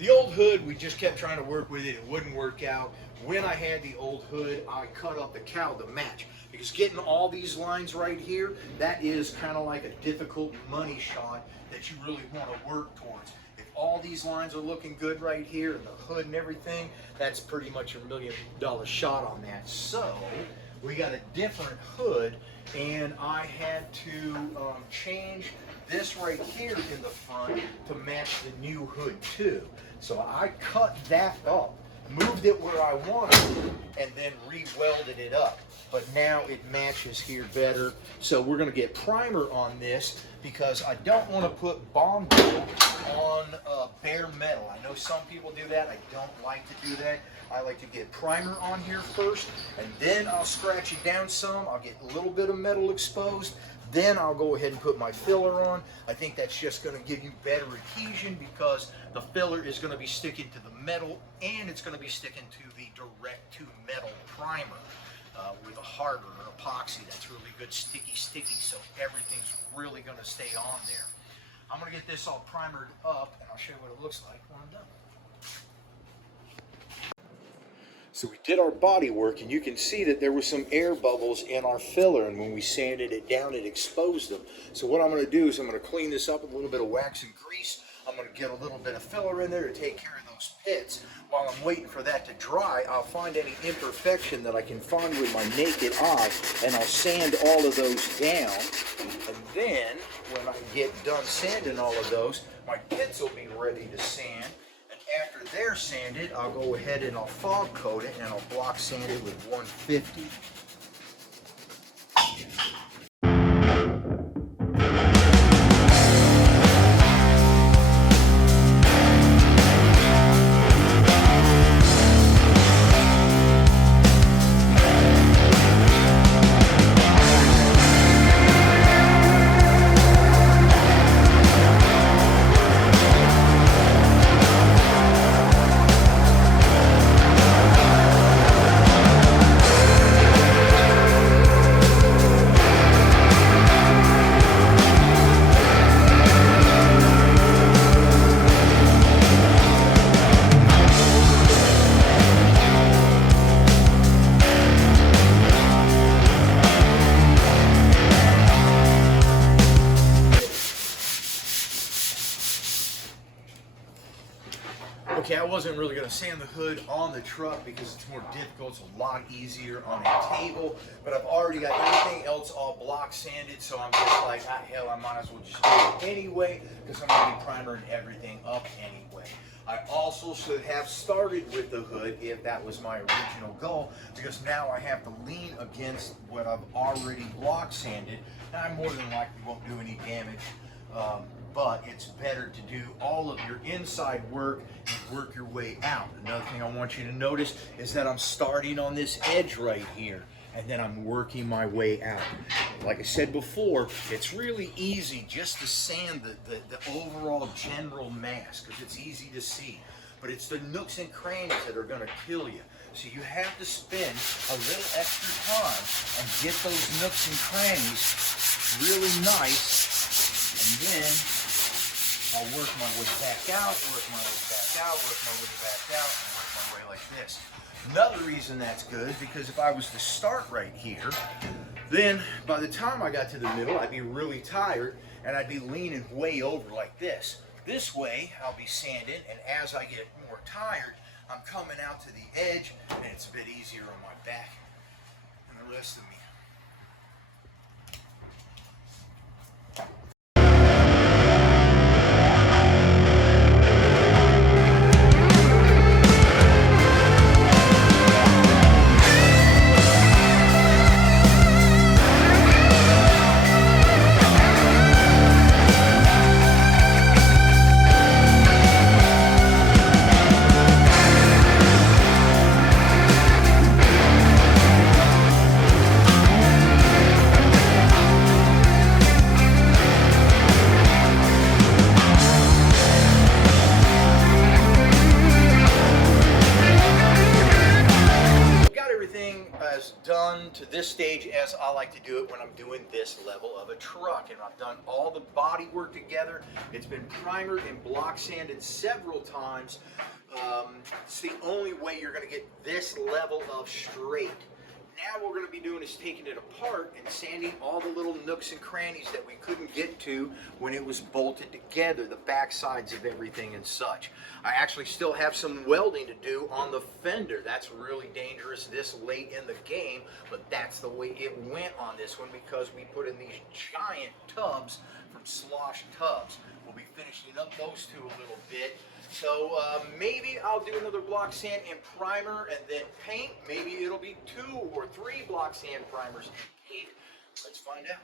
The old hood, we just kept trying to work with it. It wouldn't work out. When I had the old hood, I cut up the cowl to match. Because getting all these lines right here, that is kind of like a difficult money shot that you really want to work towards. If all these lines are looking good right here, and the hood and everything, that's pretty much $1 million shot on that. So we got a different hood, and I had to change this right here in the front to match the new hood too. So I cut that up, moved it where I wanted, and then re-welded it up. But now it matches here better. So we're gonna get primer on this because I don't want to put bomb metal on bare metal. I know some people do that. I don't like to do that. I like to get primer on here first, and then I'll scratch it down some. I'll get a little bit of metal exposed. Then I'll go ahead and put my filler on. I think that's just going to give you better adhesion because the filler is going to be sticking to the metal and it's going to be sticking to the direct to metal primer with a harder or epoxy that's really good sticky, so everything's really going to stay on there. I'm going to get this all primered up and I'll show you what it looks like when I'm done. So we did our body work, and you can see that there were some air bubbles in our filler, and when we sanded it down, it exposed them. So what I'm going to do is I'm going to clean this up with a little bit of wax and grease. I'm going to get a little bit of filler in there to take care of those pits. While I'm waiting for that to dry, I'll find any imperfection that I can find with my naked eye, and I'll sand all of those down. And then, when I get done sanding all of those, my pits will be ready to sand. After they're sanded, I'll go ahead and I'll fog coat it and I'll block sand it with 150. Okay, I wasn't really going to sand the hood on the truck because it's more difficult. It's a lot easier on a table, but I've already got everything else all block sanded, so I'm just like, ah, hell, I might as well just do it anyway because I'm going to be primering everything up anyway. I also should have started with the hood if that was my original goal, because now I have to lean against what I've already block sanded. Now I more than likely won't do any damage. But it's better to do all of your inside work and work your way out. Another thing I want you to notice is that I'm starting on this edge right here, and then I'm working my way out. Like I said before, it's really easy just to sand the overall general mass because it's easy to see. But it's the nooks and crannies that are going to kill you. So you have to spend a little extra time and get those nooks and crannies really nice, and then I'll work my way back out, work my way back out, work my way back out, and work my way like this. Another reason that's good, because if I was to start right here, then by the time I got to the middle, I'd be really tired, and I'd be leaning way over like this. This way, I'll be sanding, and as I get more tired, I'm coming out to the edge, and it's a bit easier on my back and the rest of me. gotten to this stage as I like to do it when I'm doing this level of a truck. And I've done all the body work together. It's been primered and block sanded several times. It's the only way you're going to get this level of straight. Now what we're going to be doing is taking it apart and sanding all the little nooks and crannies that we couldn't get to when it was bolted together, the back sides of everything and such. I actually still have some welding to do on the fender. That's really dangerous this late in the game, but that's the way it went on this one because we put in these giant tubs from Slosh Tubs. We'll be finishing up those two a little bit. So maybe I'll do another block sand and primer and then paint. Maybe it'll be 2 or 3 block sand primers and paint. Let's find out.